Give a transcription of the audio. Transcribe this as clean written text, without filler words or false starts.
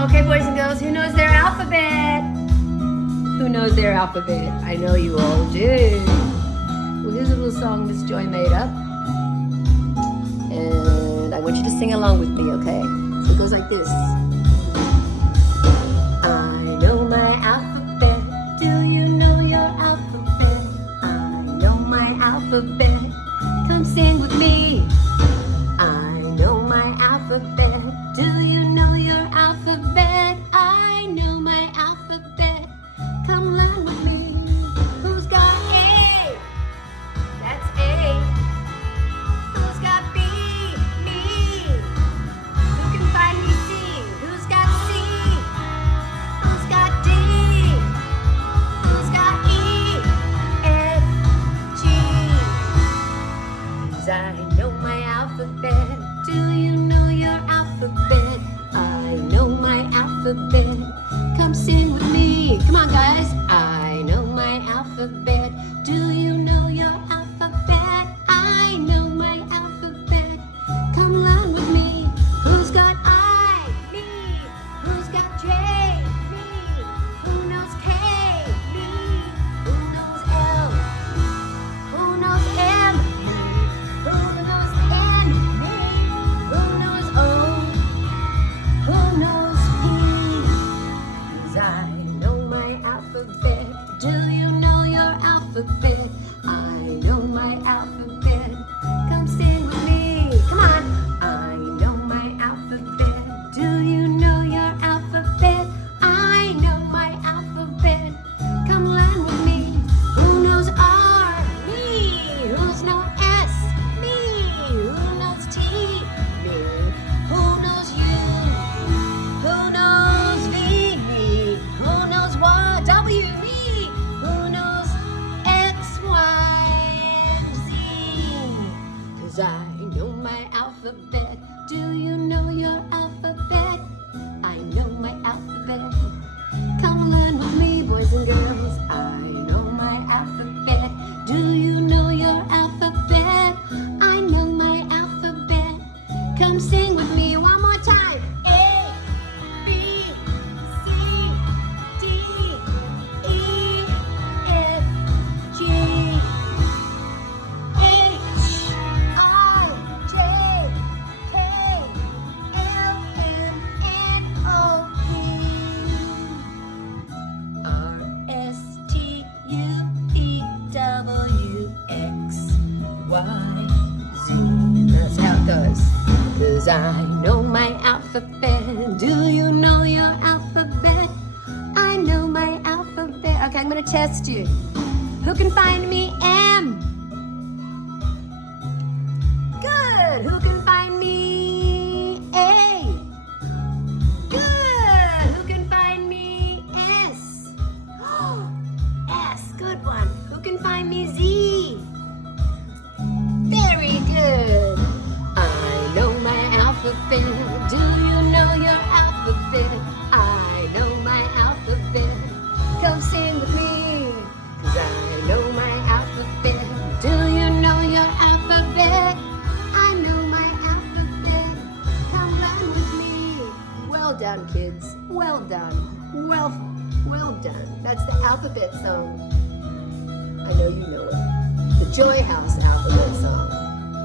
Okay, boys and girls, who knows their alphabet? Who knows their alphabet? I know you all do. Well, here's a little song Miss Joy made up. And I want you to sing along with me, okay? So it goes like this. I know my alphabet. Do you know your alphabet? I know my alphabet. Come sing with me. I know my alphabet. Do you know your alphabet? I know my alphabet. Come learn with me. Who's got A? That's A. Who's got B? Me. Who can find me C? Who's got C? Who's got D? Who's got E? F, G. 'Cause I know my alphabet. Do you know your alphabet? I know my alphabet. Come sing with me. Come on, guys. I know my alphabet. Do you know your alphabet? I know my alphabet. Come learn with me. Who's got I? Me. Who's got J? Me. Who knows K? Me. Who knows L? Who knows M? Me. Who knows N? Me. Who knows O? Who knows P? 'Cause I know my alphabet. Do you know your alphabet? I know my alphabet. Come sing with me. Come on. I know my alphabet. Do you know your alphabet? I know my alphabet. Come learn with me. Who knows R? Me. Who's no S? Me. Who knows T? Me. Who knows U? Who knows V? Me. Who knows Y? W? Me. Who knows X, Y, and Z? 'Cause I know my alphabet. Do you know your alphabet? I know my alphabet. Come learn with me, boys and girls. I know my alphabet. Do you know your alphabet? I know my alphabet. Come sing with me one more time. A, B, C, D, E, F, G, H, I, J, K, L, M, N, O, P, R, S, T, U, V, W, X, Y, Z. That's how it goes. 'Cause I know my alphabet. Do you know your alphabet? I know my alphabet. Okay, I'm gonna test you. Who can find me M? Good. Who can find me A? Good. Who can find me S? S. Good one. Who can find me Z? Very good. I know my alphabet. Do you know your alphabet? I know my alphabet. Come sing with me. 'Cause I know my alphabet. Do you know your alphabet? I know my alphabet. Come learn with me. Well done, kids. Well done. Well done. That's the alphabet song. I know you know it. The Joy House alphabet song.